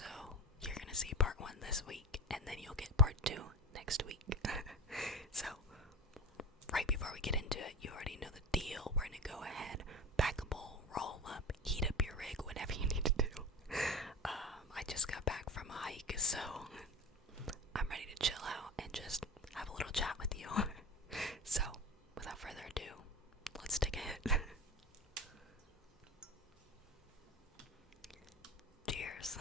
So you're gonna see part 1 this week, and then you'll get part 2 next week. So, right before we get into it, you already know the deal. We're gonna go ahead, pack a bowl, roll up, heat up your rig, whatever you need to do. I just got back from a hike, so I'm ready to chill out and just have a little chat with you. So, without further ado, let's take a hit. Cheers.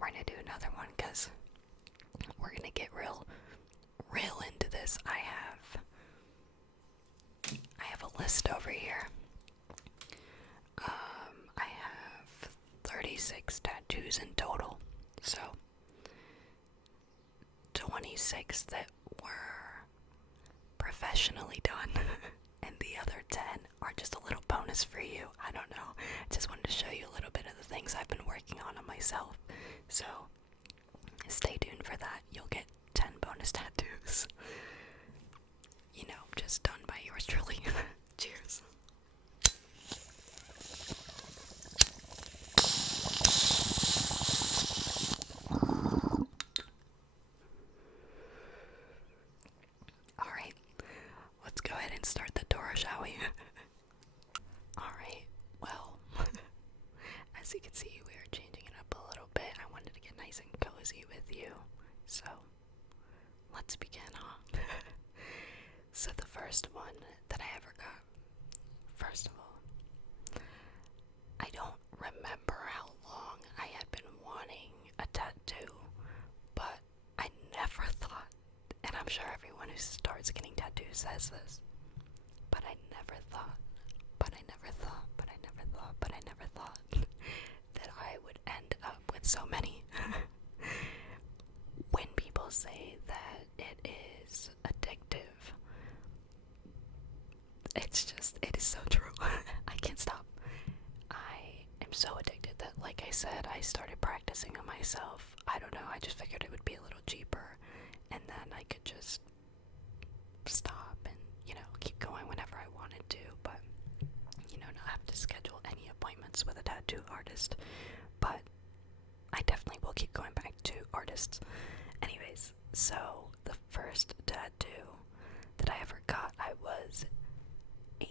We're gonna do another one because we're gonna get real into this. I have a list over here. I have 36 tattoos in total. So 26 that were professionally done, and the other 10 are just a little bonus for you. I don't know. I just wanted to show you a little bit of the things I've been working on myself. So stay tuned for that. You'll get 10 bonus tattoos. You know, just done by yours truly. Cheers. Alright, let's go ahead and start the tour, shall we? Alright, well, as you can see, we are changing it up a little bit. I wanted to get nice and cozy with you, so let's begin, huh? So the first one that I ever got, first of all, I don't remember how long I had been wanting a tattoo, but I never thought, and I'm sure everyone who starts getting tattoos says this, but I never thought that I would end up with so many. When people say that it is addictive, it is so true. I can't stop. I am so addicted that, like I said, I started practicing on myself. I don't know, I just figured it would be a little cheaper, and then I could just stop and, keep going whenever I wanted to, but, not have to schedule any appointments with a tattoo artist. But I definitely will keep going back to artists. Anyways, so the first tattoo that I ever got, I was 18.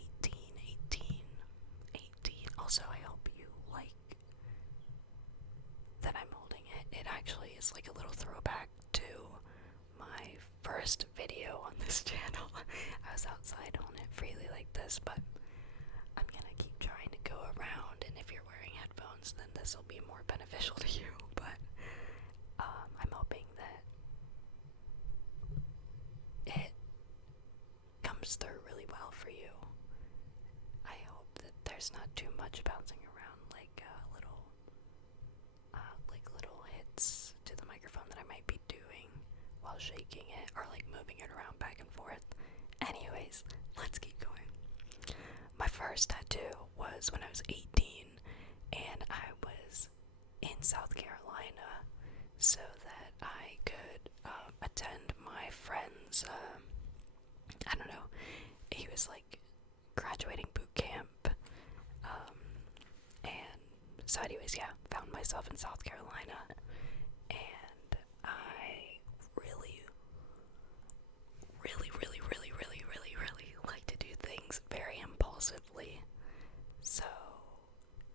Also, I hope you like that I'm holding it. It actually is like a little throwback to my first video on this channel. I was outside on it freely like this, but I'm gonna keep trying to go around, and if you're wearing headphones, then this will be more beneficial to you. But I'm hoping that it comes through really well for you. I hope that there's not too much bouncing around, like little hits to the microphone that I might be doing while shaking it, or like moving it around back and forth. Anyways, let's keep going. My first tattoo was when I was 18, and I was in South Carolina so that I could attend my friend's, I don't know, he was like graduating boot camp, and so anyways, yeah, found myself in South Carolina, and I really like to do things very impulsively. So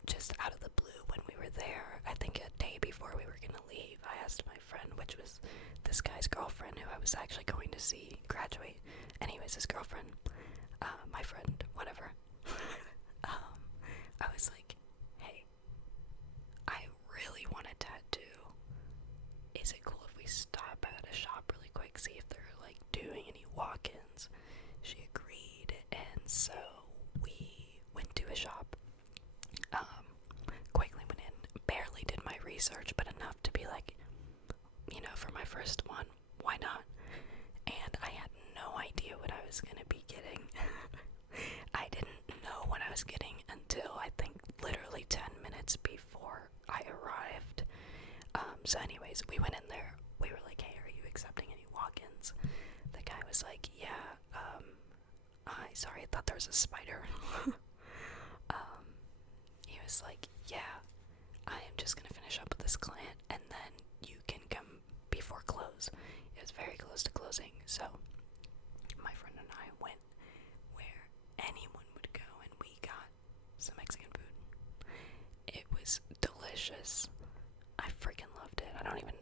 just out of the blue, when we were there, I think a day before we were gonna leave, I asked my friend, which was this guy's girlfriend who I was actually going to see graduate. Anyways, his girlfriend, my friend, whatever. I was like, hey, I really want a tattoo. Is it cool if we stop at a shop really quick, see if they're like doing any walk-ins? She agreed, and so we went to a shop. Quickly went in, barely did my research, but enough to be like, for my first one, why not? And I had no idea what I was gonna be getting. I didn't know what I was getting until I think literally 10 minutes before I arrived. So anyways, we went in there. We were like, hey, are you accepting was like, yeah, sorry, I thought there was a spider. He was like, yeah, I am just gonna finish up with this client and then you can come before close. It was very close to closing, so my friend and I went where anyone would go and we got some Mexican food. It was delicious. I freaking loved it. I don't even,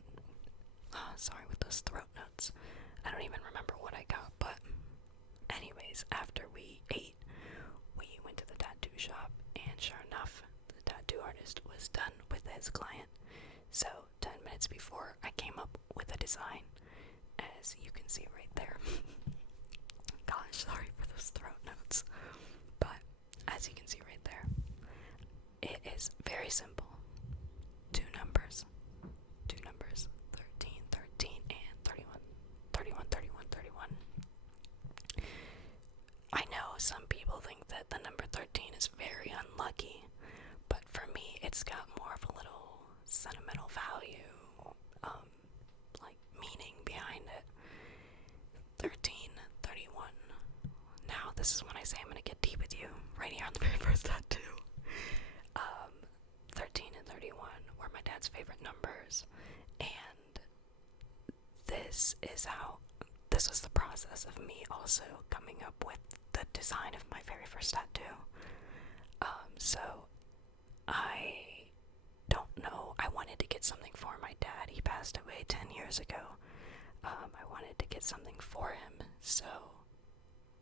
sorry with those throat notes. I don't even remember what I got, but anyways, after we ate, we went to the tattoo shop, and sure enough, the tattoo artist was done with his client. So 10 minutes before, I came up with a design, as you can see right there. Gosh, sorry for those throat notes. But as you can see right there, it is very simple. Two numbers, 13, 13, and 31. 31, 31, 31. I know some people think that the number 13 is very unlucky, but for me, it's got more of a little sentimental value, like meaning behind it. 13, 31. Now, this is when I say I'm gonna get deep with you, right here on the very first tattoo. 13 and 31 were my dad's favorite numbers, and this was the process of me also coming up with the design of my very first tattoo. So I don't know, I wanted to get something for my dad. He passed away 10 years ago. I wanted to get something for him,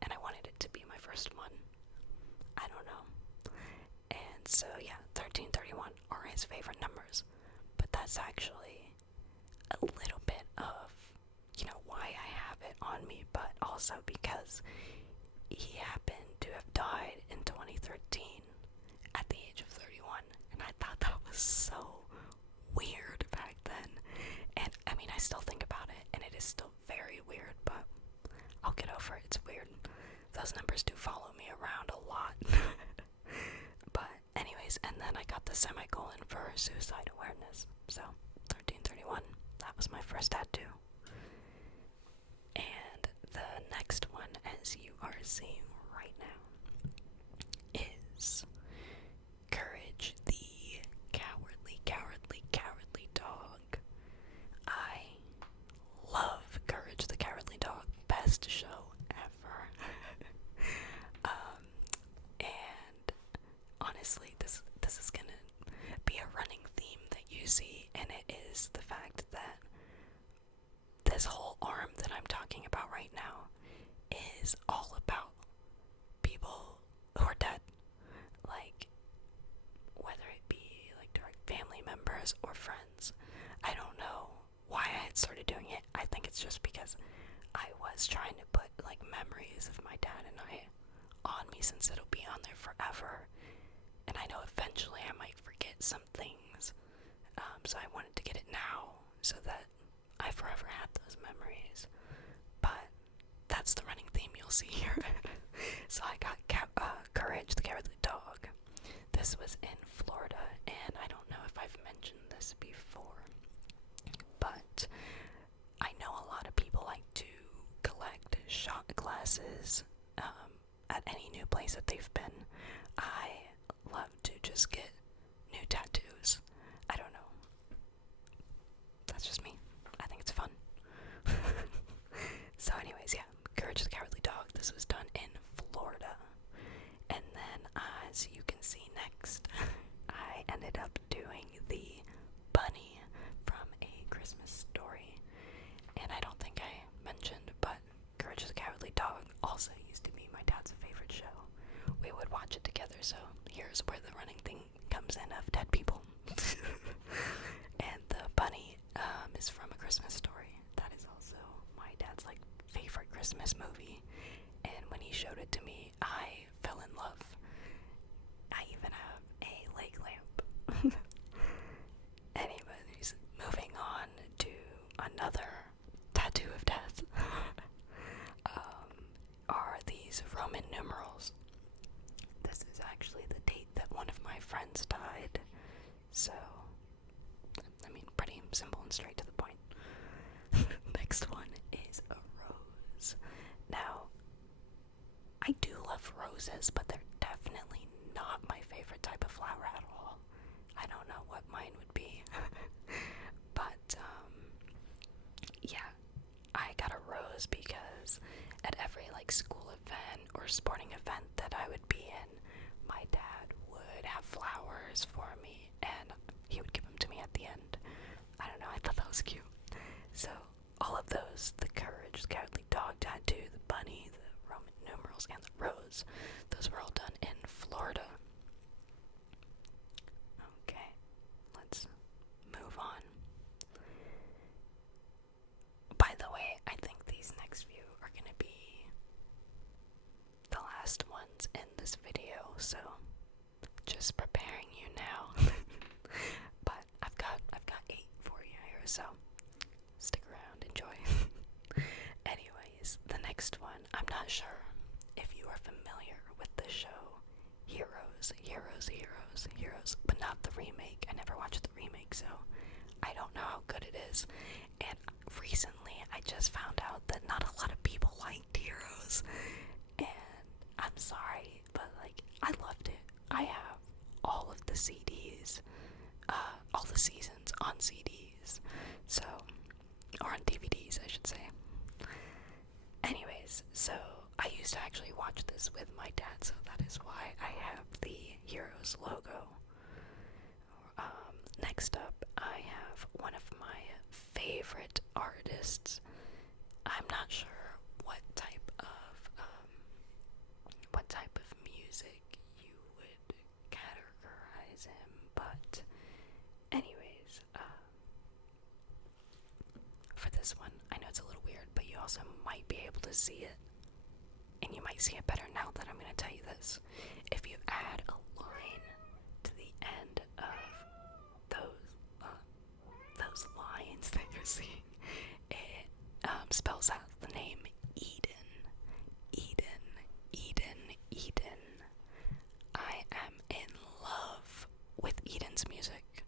and I wanted it to be my first one. I don't know. And so yeah, 13, 31 are his favorite numbers, but that's actually a little bit of, why I have it on me, but also because he happened to have died in 2013 at the age of 31, and I thought that was so weird back then. And I mean, I still think about it, and it is still very weird, but I'll get over it. It's weird. Those numbers do follow me around a lot. But anyways, and then I got the semicolon for suicide awareness. So 1331, that was my first tattoo. And the next one, as you are seeing right now, is Courage the Cowardly, Cowardly, Cowardly Dog. I love Courage the Cowardly Dog. Best show ever. And honestly, this is gonna be a running theme that you see, and it is the fact that this whole arm that I'm talking about right now is all about people who are dead. Like, whether it be like direct family members or friends. I don't know why I had started doing it. I think it's just because I was trying to put like memories of my dad and I on me, since it'll be on there forever. And I know eventually I might forget some things. So I wanted to get it now so that I forever had those memories. But that's the running theme you'll see here. So I got Courage the Cowardly Dog. This was in Florida, and I don't know if I've mentioned this before, but I know a lot of people like to collect shot glasses at any new place that they've been. I love to just get new tattoos. I don't know. That's just me. I think it's fun. So anyways, yeah, Courage the Cowardly Dog. This was done in Florida. And then, as you can see next, I ended up doing the bunny from A Christmas Story. And I don't think I mentioned, but Courage the Cowardly Dog also used to be my dad's favorite show. We would watch it together, so here's where the running thing comes in of dead people. And the bunny is from A Christmas Story. That is also my dad's like favorite Christmas movie. And when he showed it to me, I fell in love. I even have a leg lamp. Anyways, moving on to another tattoo of death. Are these Roman numerals. This is actually the date that one of my friends died. So, I mean, pretty simple and straight to the point. Next one is a rose. roses, but they're definitely not my favorite type of flower at all. I don't know what mine would be. But, yeah, I got a rose because at every, like, school event or sporting event that I would be in, my dad would have flowers for me, and he would give them to me at the end. I don't know, I thought that was cute. So, all of those, the courage, the cowardly dog tattoo, the bunny, the Roman numerals, and the rose, those were all done in Florida. Okay, let's move on. By the way, I think these next few are going to be the last ones in this video, so just preparing you now. But I've got 8 for you here, so stick around, enjoy. Anyways, the next one, I'm not sure if you are familiar with the show Heroes, but not the remake. I never watched the remake, so I don't know how good it is. And recently, I just found out that not a lot of people liked Heroes, and I'm sorry, but like, I loved it. I have all of the CDs, all the seasons on CDs, so, or on DVDs, I should say. Anyways, so I used to actually watch this with my dad, so that is why I have the Heroes logo. Next up, I have one of my favorite artists. I'm not sure what type of music you would categorize him, but anyways, for this one, I know it's a little weird, but you also might be able to see it, and you might see it better now that I'm going to tell you this. If you add a line to the end of those lines that you're seeing, it spells out the name Eden. I am in love with Eden's music.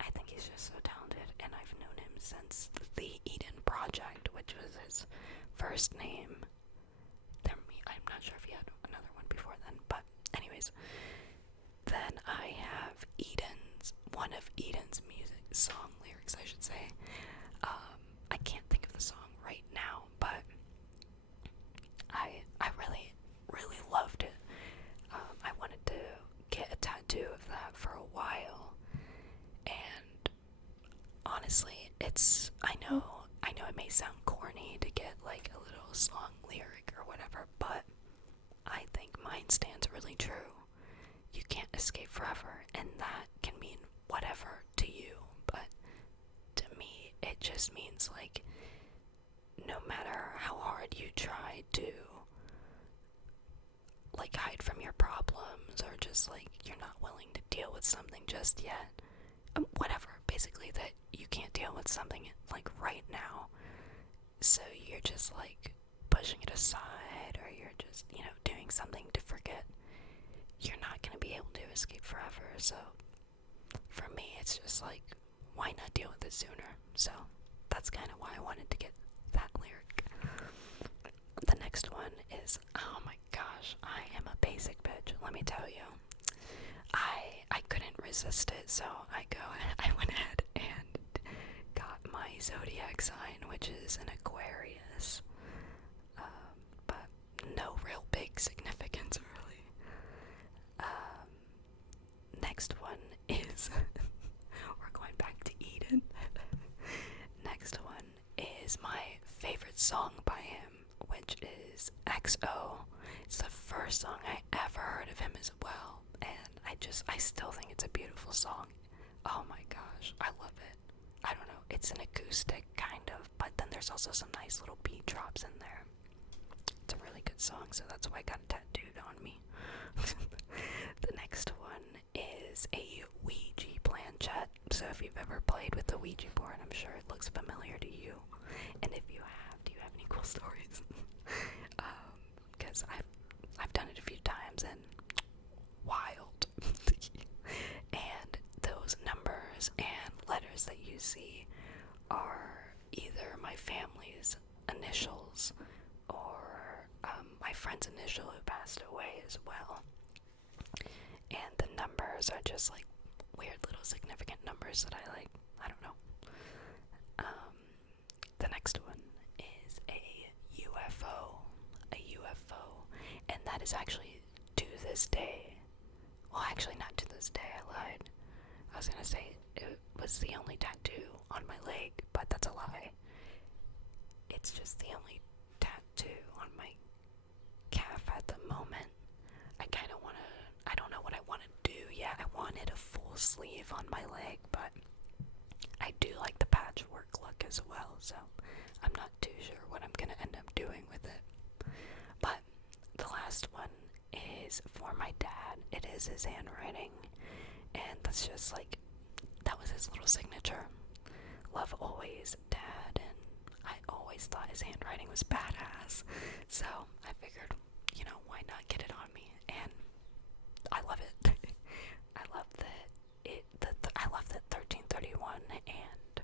I think he's just so talented, and I've known him since the Eden Project, which was his first name. I'm not sure if he had another one before then, but anyways. Then I have one of Eden's song lyrics, I should say. I can't think of the song right now, but I really, really loved it. I wanted to get a tattoo of that for a while, and honestly, I know it may sound corny to get like a little song lyric or whatever, but I think mine stands really true. You can't escape forever, and that can mean whatever to you, but to me, it just means like, no matter how hard you try to like hide from your problems, or just like you're not willing to deal with something just yet, whatever, basically, that you can't deal with something like right now, so you're just like pushing it aside, or you're just, doing something to forget, you're not going to be able to escape forever. So for me, it's just like, why not deal with it sooner? So that's kind of why I wanted to get that lyric. The next one is, oh my gosh, I am a basic bitch, let me tell you. I couldn't resist it, so I went ahead and got my zodiac sign, which is an Aquarius. But no real big significance, really. Next one is, we're going back to Eden. Next one is my favorite song by him, which is XO. It's the first song I ever heard of him as well, and I still think it's a beautiful song. Oh my gosh, I love it. I don't know, it's an acoustic kind of, but then there's also some nice little beat drops in there. It's a really good song, so that's why I got it tattooed on me. The next one is a Ouija planchette. So if you've ever played with the Ouija board, I'm sure it looks familiar to you. And if you have, do you have any cool stories? Because I've done it a few times, and wild. And those numbers and letters that you see are either my family's initials or my friend's initial who passed away as well. And the numbers are just like weird little significant numbers that I like. I don't know. The next one is a UFO. A UFO. And that is actually to this day. Well, actually, not to this day, I lied. I was gonna say it was the only tattoo on my leg, but that's a lie. It's just the only tattoo on my calf at the moment. I don't know what I wanna do yet. I wanted a full sleeve on my leg, but I do like the patchwork look as well, so I'm not too sure what I'm gonna end up doing with it. But the last one is for my dad. It is his handwriting, and that's just like, that was his little signature. Love always, Dad, and I always thought his handwriting was badass, so I figured, why not get it on me, and I love it. I love I love that 1331 and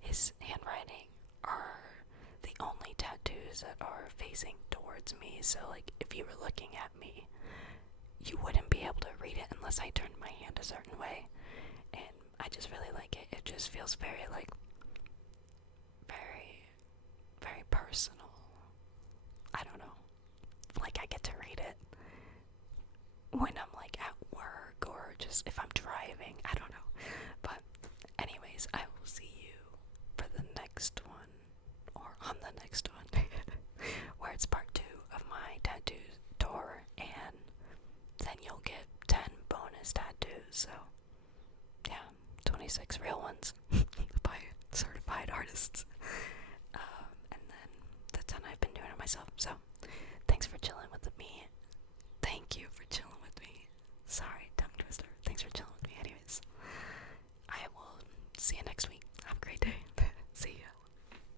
his handwriting are the only tattoos that are facing towards me, so like if you were looking at me, you wouldn't be able to read it unless I turned my hand a certain way, and I just really like it. It just feels very like, very, very personal. I don't know. Like I get to read it when I'm like at work or just if I'm driving. I don't know. But anyways, I will see you for the next one, or on the next one, where it's part 2 of my tattoo tour, and then you'll get 10 bonus tattoos. So yeah, 26 real ones by certified artists. And then the 10 I've been doing it myself. So thanks for chilling with me. Thank you for chilling with me. Sorry, tongue twister. Thanks for chilling with me anyways. I will see you next week.